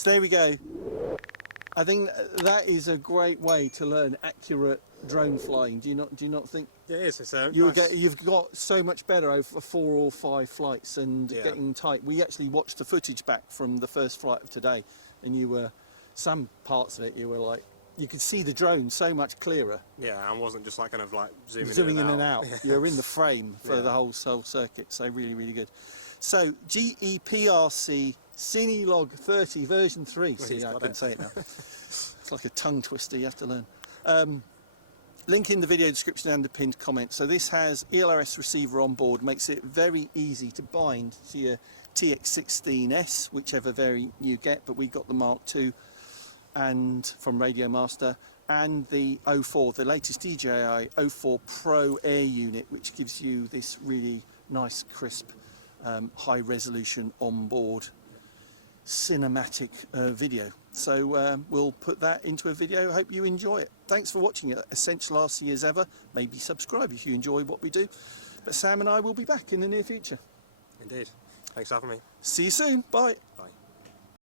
So there we go. I think that is a great way to learn accurate drone flying. Do you not think? Yeah, it is. It's You've got so much better over 4 or 5 flights and getting tight. We actually watched the footage back from the first flight of today, and some parts of it you were like, you could see the drone so much clearer. Yeah, and wasn't just like kind of like zooming in and out. You're in the frame for the whole circuit, so really, really good. So GEPRC Cinelog30 version 3. See, I can say it now. It's like a tongue twister you have to learn. Link in the video description and the pinned comment. So this has ELRS receiver on board, makes it very easy to bind to your TX16S, whichever variant you get, but we got the Mark II and from Radio Master, and the 04, the latest DJI 04 Pro Air unit, which gives you this really nice, crisp, high resolution onboard cinematic video. So we'll put that into a video. Hope you enjoy it. Thanks for watching it. Essential RC as ever. Maybe subscribe if you enjoy what we do. But Sam and I will be back in the near future. Indeed. Thanks for having me. See you soon. Bye. Bye.